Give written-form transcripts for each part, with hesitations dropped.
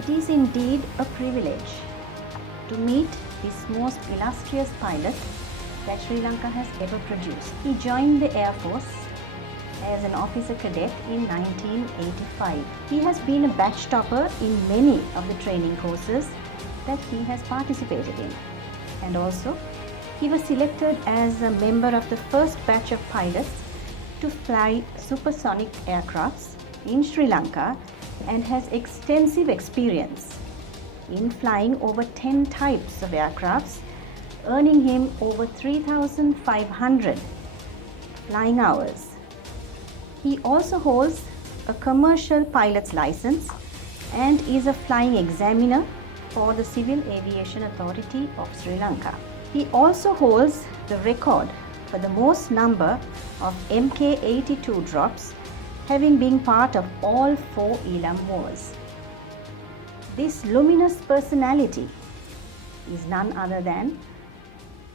It is indeed a privilege to meet this most illustrious pilot that Sri Lanka has ever produced. He joined the Air Force as an officer cadet in 1985. He has been a batch topper in many of the training courses that he has participated in. And also, he was selected as a member of the first batch of pilots to fly supersonic aircrafts in Sri Lanka and has extensive experience in flying over 10 types of aircrafts, earning him over 3,500 flying hours. He also holds a commercial pilot's license and is a flying examiner for the Civil Aviation Authority of Sri Lanka. He also holds the record for the most number of Mk-82 drops, having been part of all 4 Elam wars. This luminous personality is none other than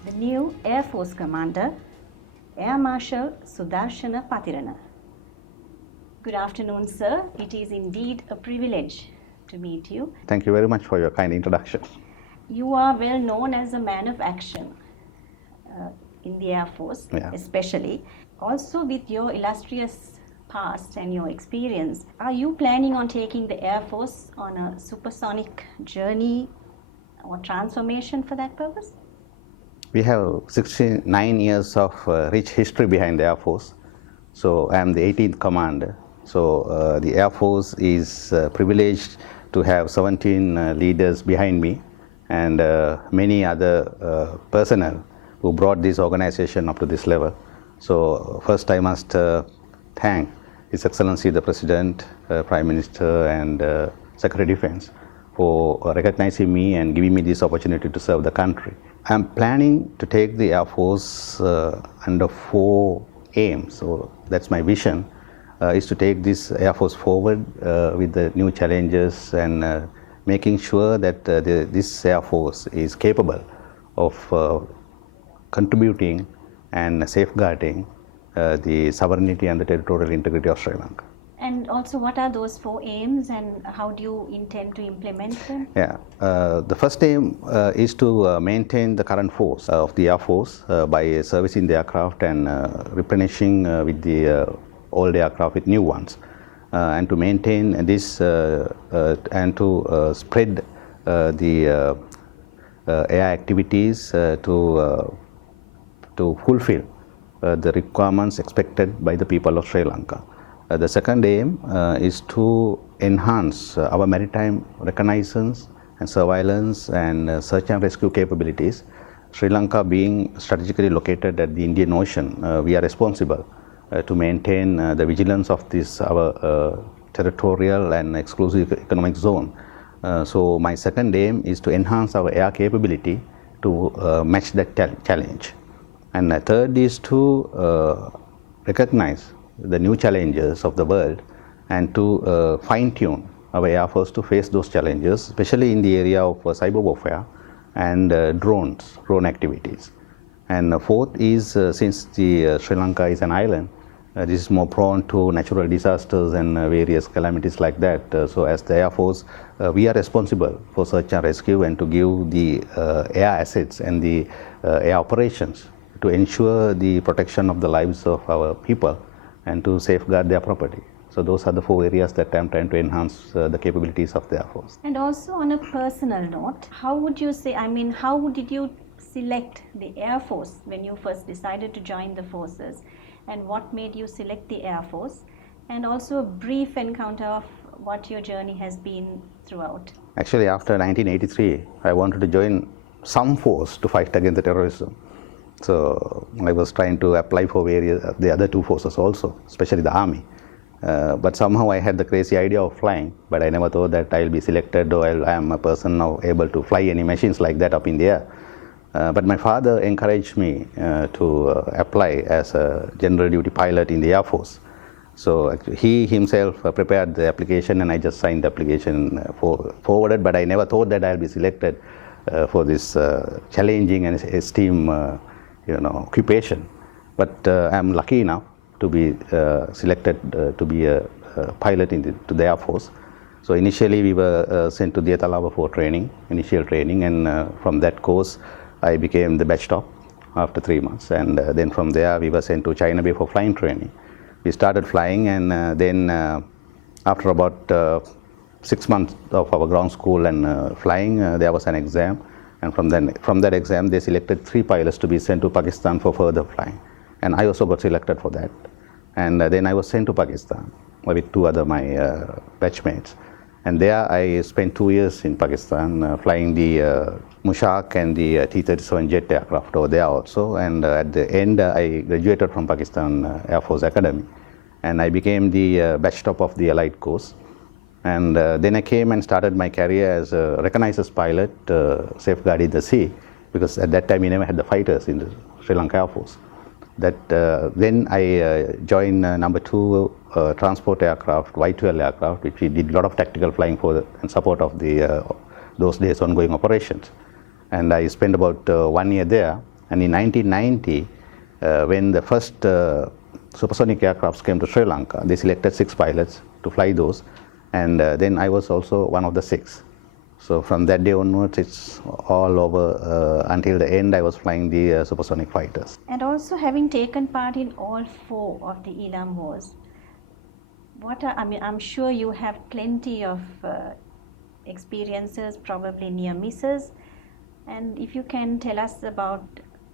the new Air Force Commander, Air Marshal Sudarshana Pathirana. Good afternoon, sir. It is indeed a privilege to meet you. Thank you very much for your kind introduction. You are well known as a man of action in the Air Force, especially. Also, with your illustrious past and your experience, are you planning on taking the Air Force on a supersonic journey or transformation for that purpose? We have 69 years of rich history behind the Air Force. So I am the 18th commander. So the Air Force is privileged to have 17 leaders behind me and many other personnel who brought this organization up to this level. So first I must thank His Excellency the President, Prime Minister and Secretary of Defense for recognizing me and giving me this opportunity to serve the country. I am planning to take the Air Force under 4 aims. So that's my vision, is to take this Air Force forward with the new challenges and making sure that this Air Force is capable of contributing and safeguarding the sovereignty and the territorial integrity of Sri Lanka. And also, what are those 4 aims and how do you intend to implement them? The first aim is to maintain the current force of the Air Force by servicing the aircraft and replenishing with the old aircraft with new ones. And to maintain this and to spread the air activities to fulfill the requirements expected by the people of Sri Lanka. The second aim is to enhance our maritime reconnaissance and surveillance and search and rescue capabilities. Sri Lanka being strategically located at the Indian Ocean, we are responsible to maintain the vigilance of this our territorial and exclusive economic zone. So my second aim is to enhance our air capability to match that challenge. And the third is to recognize the new challenges of the world and to fine-tune our Air Force to face those challenges, especially in the area of cyber warfare and drone activities. And fourth is, since the Sri Lanka is an island, this is more prone to natural disasters and various calamities like that. So as the Air Force, we are responsible for search and rescue and to give the air assets and the air operations to ensure the protection of the lives of our people and to safeguard their property. So those are the 4 areas that I am trying to enhance the capabilities of the Air Force. And also on a personal note, how would you say, how did you select the Air Force when you first decided to join the forces? And what made you select the Air Force? And also a brief encounter of what your journey has been throughout. Actually, after 1983, I wanted to join some force to fight against the terrorism. So I was trying to apply for the other 2 forces also, especially the Army. But somehow I had the crazy idea of flying, but I never thought that I'll be selected or I am a person now able to fly any machines like that up in the air. But my father encouraged me to apply as a general duty pilot in the Air Force. So he himself prepared the application and I just signed the application forwarded, but I never thought that I'll be selected for this challenging and esteemed occupation. But I'm lucky enough to be selected to be a pilot to the Air Force. So initially we were sent to Diatalava for training, initial training, and from that course I became the batch top after 3 months, and then from there we were sent to China Bay for flying training. We started flying, and then after about 6 months of our ground school and flying, there was an exam, and from that exam they selected 3 pilots to be sent to Pakistan for further flying, and I also got selected for that. And then I was sent to Pakistan with 2 other my batchmates, and there I spent 2 years in Pakistan flying the Mushak and the T-37 jet aircraft over there also, and at the end I graduated from Pakistan Air Force Academy, and I became the batch top of the Allied course. And then I came and started my career as a reconnaissance pilot, safeguarding the sea, because at that time we never had the fighters in the Sri Lanka Air Force. Then I joined number 2 transport aircraft, Y12 aircraft, which we did a lot of tactical flying for in support of the those days ongoing operations. And I spent about 1 year there. And in 1990, when the first supersonic aircrafts came to Sri Lanka, they selected 6 pilots to fly those. And then I was also one of the 6. So from that day onwards, it's all over until the end. I was flying the supersonic fighters. And also having taken part in all 4 of the Elam wars, I'm sure you have plenty of experiences, probably near misses. And if you can tell us about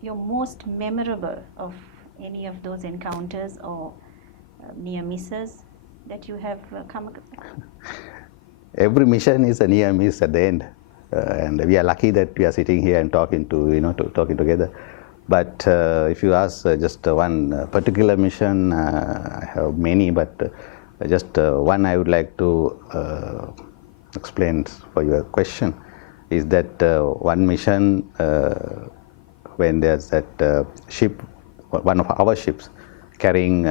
your most memorable of any of those encounters or near misses that you have come across? Every mission is a near miss at the end, and we are lucky that we are sitting here and talking together. But if you ask just one particular mission, I have many, but just one I would like to explain for your question is that one mission when there's that ship, one of our ships carrying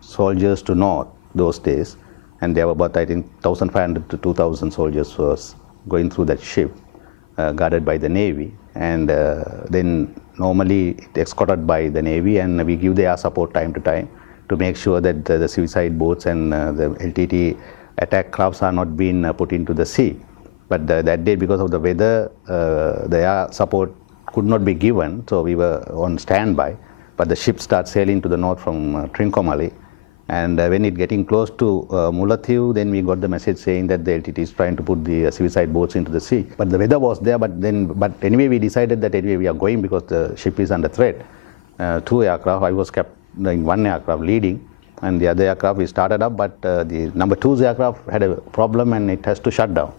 soldiers to north those days, and there were about, I think, 1,500 to 2,000 soldiers was going through that ship, guarded by the Navy. And then normally it escorted by the Navy, and we give the air support time to time to make sure that the suicide boats and the LTT attack crafts are not being put into the sea. But that day, because of the weather, the air support could not be given, so we were on standby. But the ship started sailing to the north from Trincomalee. And when it getting close to Mullaitivu, then we got the message saying that the LTT is trying to put the suicide boats into the sea. But the weather was there, but anyway we decided that anyway we are going because the ship is under threat. 2 aircraft, I was kept in 1 aircraft leading, and the other aircraft we started up, but the number 2's aircraft had a problem and it has to shut down.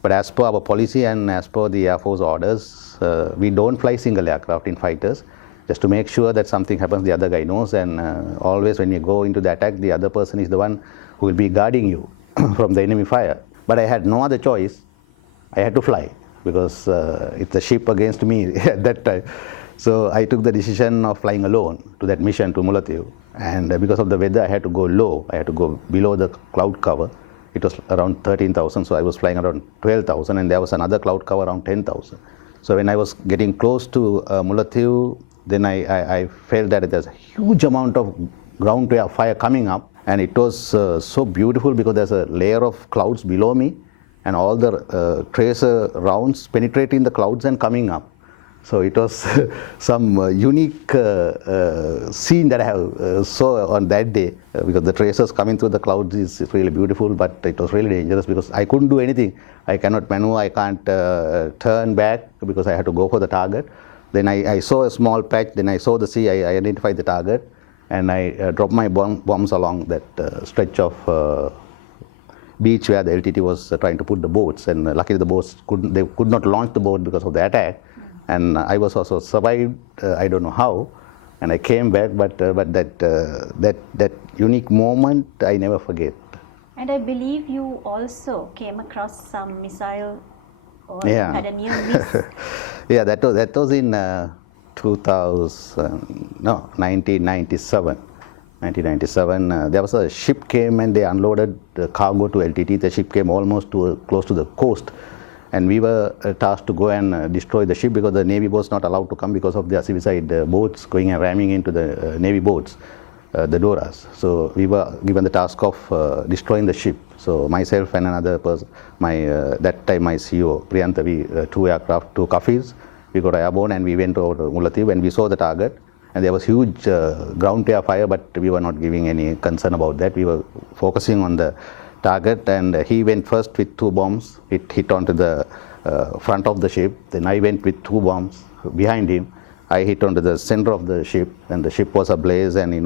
But as per our policy and as per the Air Force orders, we don't fly single aircraft in fighters, just to make sure that something happens, the other guy knows, and always when you go into the attack, the other person is the one who will be guarding you from the enemy fire. But I had no other choice. I had to fly because it's a ship against me at that time. So I took the decision of flying alone to that mission to Mullaitivu. And because of the weather, I had to go low. I had to go below the cloud cover. It was around 13,000, so I was flying around 12,000, and there was another cloud cover around 10,000. So when I was getting close to Mullaitivu, then I felt that there's a huge amount of ground to air fire coming up, and it was so beautiful because there's a layer of clouds below me and all the tracer rounds penetrating the clouds and coming up. So it was some unique scene that I have saw on that day, because the tracers coming through the clouds is really beautiful, but it was really dangerous because I couldn't do anything. I cannot maneuver, I can't turn back because I had to go for the target. Then I saw a small patch, then I saw the sea, I identified the target, and I dropped my bombs along that stretch of beach where the LTT was trying to put the boats, and luckily the boats could not launch the boat because of the attack. And I was also survived, I don't know how, and I came back, but that unique moment I never forget. And I believe you also came across some missile or Yeah. had a near miss. Yeah, that was in 1997. 1997, there was a ship came and they unloaded the cargo to LTT. The ship came almost close to the coast, and we were tasked to go and destroy the ship because the Navy was not allowed to come because of the suicide boats going and ramming into the Navy boats. the Doras. So we were given the task of destroying the ship. So myself and another person, that time my CEO, Priyanta, two aircraft, two Kafis, we got airborne and we went over to Mullatif and we saw the target. And there was huge ground air fire, but we were not giving any concern about that. We were focusing on the target, and he went first with two bombs. It hit onto the front of the ship. Then I went with two bombs behind him. I hit onto the center of the ship, and the ship was ablaze, and a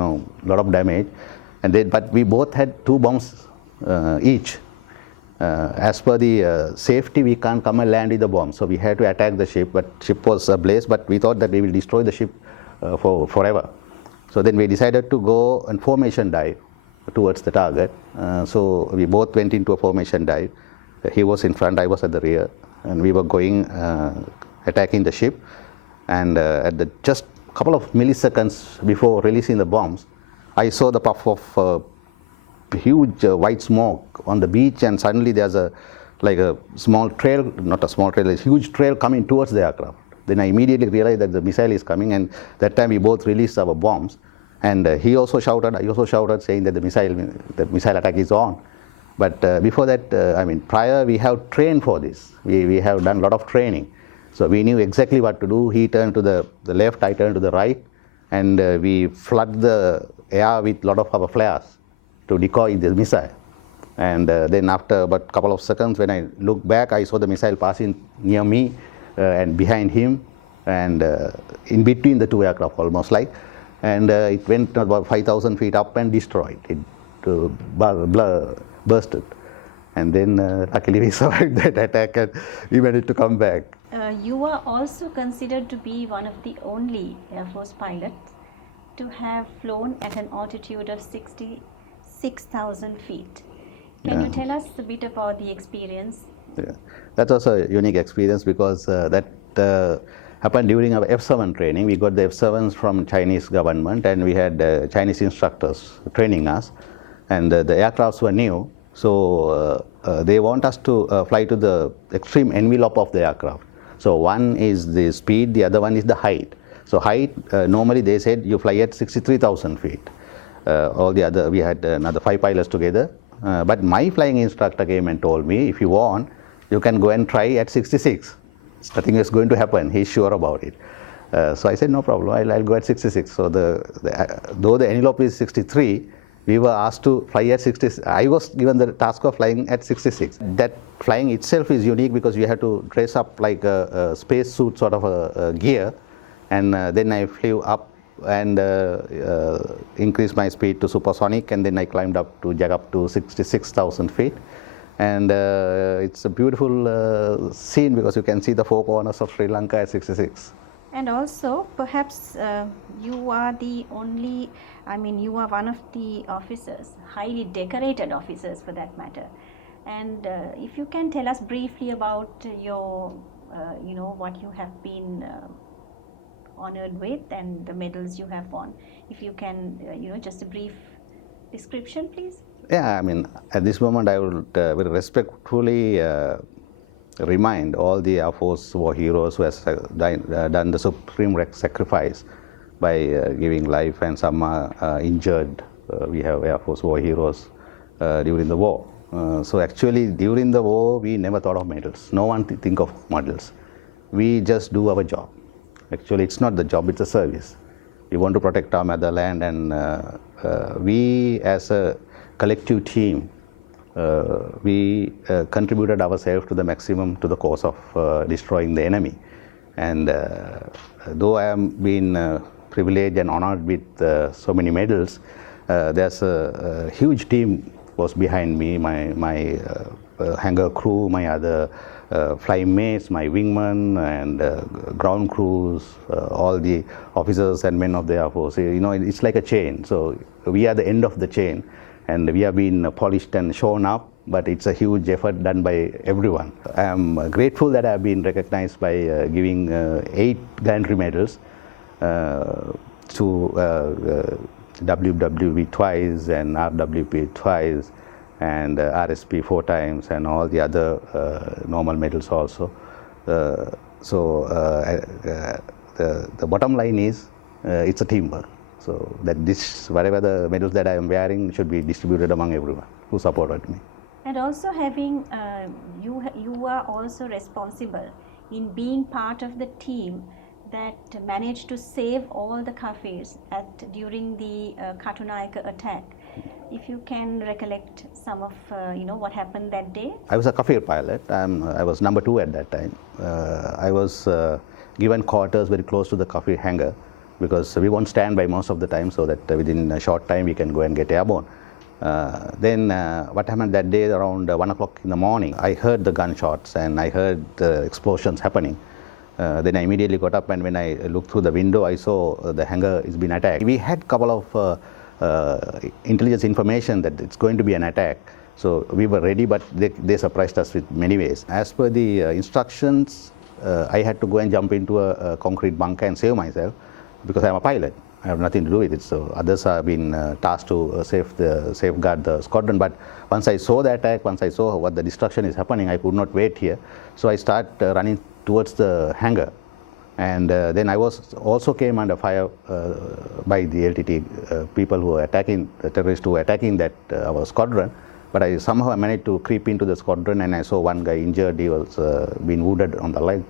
lot of damage. And then, but we both had two bombs each. As per the safety, we can't come and land with the bomb, so we had to attack the ship. But ship was ablaze, but we thought that we will destroy the ship for forever. So then we decided to go and formation dive towards the target. So we both went into a formation dive. He was in front, I was at the rear, and we were going attacking the ship. And at the just couple of milliseconds before releasing the bombs, I saw the puff of huge white smoke on the beach, and suddenly there's a small trail, not a small trail, a huge trail coming towards the aircraft. Then I immediately realized that the missile is coming, and that time we both released our bombs. And he also shouted, I also shouted, saying that the missile attack is on. But before that, prior we have trained for this. We have done a lot of training. So we knew exactly what to do. He turned to the left, I turned to the right, and we flood the air with a lot of our flares to decoy the missile. And then after about a couple of seconds, when I looked back, I saw the missile passing near me and behind him, and in between the two aircraft almost like. And it went about 5,000 feet up and destroyed. It bursted. And then luckily we survived that attack and we managed to come back. You are also considered to be one of the only Air Force pilots to have flown at an altitude of 66,000 feet. Can you tell us a bit about the experience? Yeah. That was a unique experience because that happened during our F7 training. We got the F7s from Chinese government, and we had Chinese instructors training us, and the aircrafts were new. So they want us to fly to the extreme envelope of the aircraft. So one is the speed, the other one is the height. So height, normally they said you fly at 63,000 feet. All the other, we had another 5 pilots together. But my flying instructor came and told me, if you want, you can go and try at 66. Nothing is going to happen. He's sure about it. So I said, no problem, I'll go at 66. So though the envelope is 63, we were asked to fly at 66. I was given the task of flying at 66. That flying itself is unique because you have to dress up like a space suit sort of a gear. And then I flew up and increased my speed to supersonic, and then I climbed up to jag up to 66,000 feet. And it's a beautiful scene because you can see the 4 corners of Sri Lanka at 66. And also, perhaps you are the only, you are one of the officers, highly decorated officers for that matter. And if you can tell us briefly about your, what you have been honored with and the medals you have won. If you can, just a brief description, please. Yeah, at this moment I would very respectfully remind all the Air Force war heroes who have done the supreme sacrifice by giving life, and some are injured. We have Air Force war heroes during the war. So actually during the war we never thought of medals. No one think of medals. We just do our job. Actually it's not the job, it's a service. We want to protect our motherland, and we as a collective team, we contributed ourselves to the maximum to the cause of destroying the enemy. And though I am being privileged and honored with so many medals, there's a huge team was behind me, my hangar crew, my other flying mates, my wingmen, and ground crews, all the officers and men of the Air Force. It's like a chain. So we are the end of the chain, and we have been polished and shown up, but it's a huge effort done by everyone. I am grateful that I have been recognized by giving 8 gallantry medals to WWV twice and RWP twice, and RSP 4 times, and all the other normal medals also. The bottom line is it's a teamwork. So that this, whatever the medals that I am wearing, should be distributed among everyone who supported me. And also having, you are also responsible in being part of the team that managed to save all the Kafirs during the Katunayaka attack. If you can recollect some of what happened that day. I was a Kafir pilot. I was number 2 at that time. I was given quarters very close to the Kafir hangar, because we won't stand by most of the time, so that within a short time we can go and get airborne. Then what happened that day, around 1 o'clock in the morning, I heard the gunshots and I heard the explosions happening. Then I immediately got up, and when I looked through the window, I saw the hangar is being attacked. We had a couple of intelligence information that it's going to be an attack. So we were ready, but they surprised us with many ways. As per the instructions, I had to go and jump into a concrete bunker and save myself, because I'm a pilot. I have nothing to do with it. So others have been tasked to safeguard the squadron. But once I saw the attack, once I saw what the destruction is happening, I could not wait here. So I started running towards the hangar. And then I also came under fire by the LTT people who were attacking, the terrorists who were attacking that our squadron. But I somehow managed to creep into the squadron, and I saw one guy injured. He was being wounded on the leg.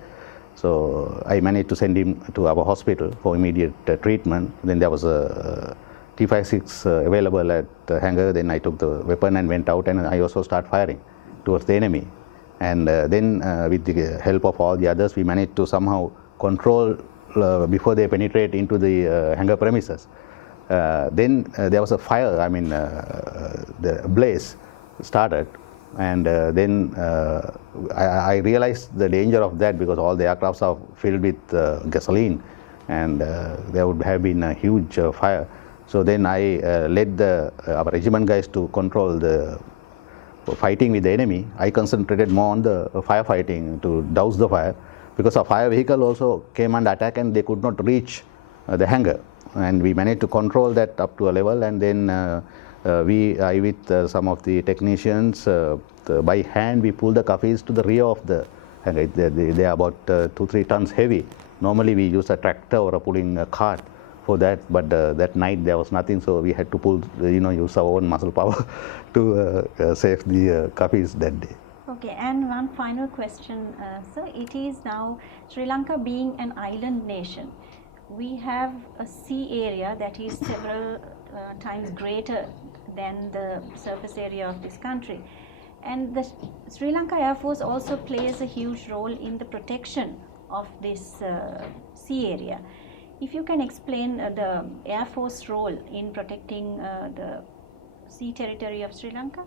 So I managed to send him to our hospital for immediate treatment. Then there was a T-56 available at the hangar. Then I took the weapon and went out, and I also started firing towards the enemy. And then with the help of all the others, we managed to somehow control before they penetrate into the hangar premises. Then there was a fire, the blaze started, and then I realized the danger of that, because all the aircrafts are filled with gasoline, and there would have been a huge fire. So then I led our regiment guys to control the fighting with the enemy. I concentrated more on the firefighting to douse the fire, because a fire vehicle also came under attack and they could not reach the hangar. And we managed to control that up to a level, and then I with some of the technicians, by hand we pulled the Kafirs to the rear of the hangar. They are about 2-3 tons heavy. Normally we use a tractor or a pulling cart for that, but that night there was nothing, so we had to pull, use our own muscle power to save the Kafirs that day. Okay, and one final question, sir. It is now Sri Lanka being an island nation. We have a sea area that is several times greater than the surface area of this country. And the Sri Lanka Air Force also plays a huge role in the protection of this sea area. If you can explain the Air Force role in protecting the sea territory of Sri Lanka?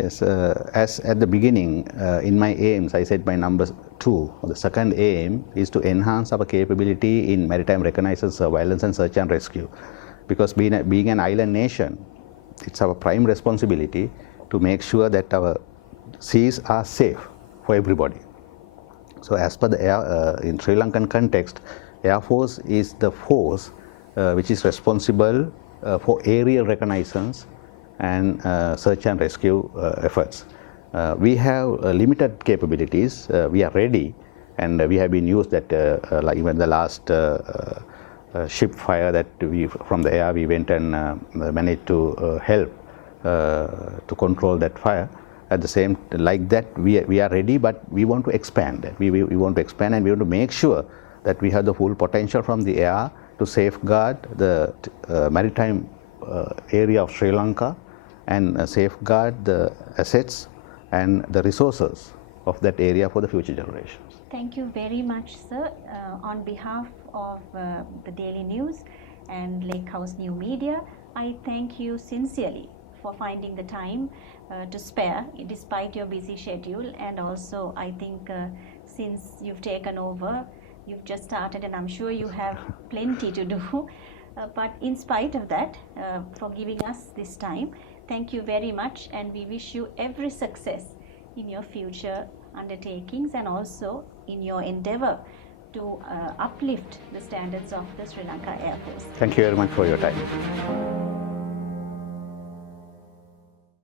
Yes, as at the beginning, in my aims, I said my number 2, the second aim is to enhance our capability in maritime reconnaissance, surveillance and search and rescue. Because being an island nation, it's our prime responsibility to make sure that our seas are safe for everybody. So as per the in Sri Lankan context, Air Force is the force which is responsible for aerial reconnaissance and search and rescue efforts. We have limited capabilities. We are ready, and we have been used that like even the last ship fire that from the air we went and managed to help to control that fire. At the same like that, we are ready, but we want to expand that. We want to expand, and we want to make sure that we have the full potential from the air to safeguard the maritime area of Sri Lanka and safeguard the assets and the resources of that area for the future generations. Thank you very much, sir. On behalf of the Daily News and Lake House New Media, I thank you sincerely for finding the time to spare despite your busy schedule. And also, I think since you've taken over, you've just started, and I'm sure you have plenty to do. But in spite of that, for giving us this time, thank you very much, and we wish you every success in your future undertakings and also in your endeavor to uplift the standards of the Sri Lanka Air Force. Thank you very much for your time.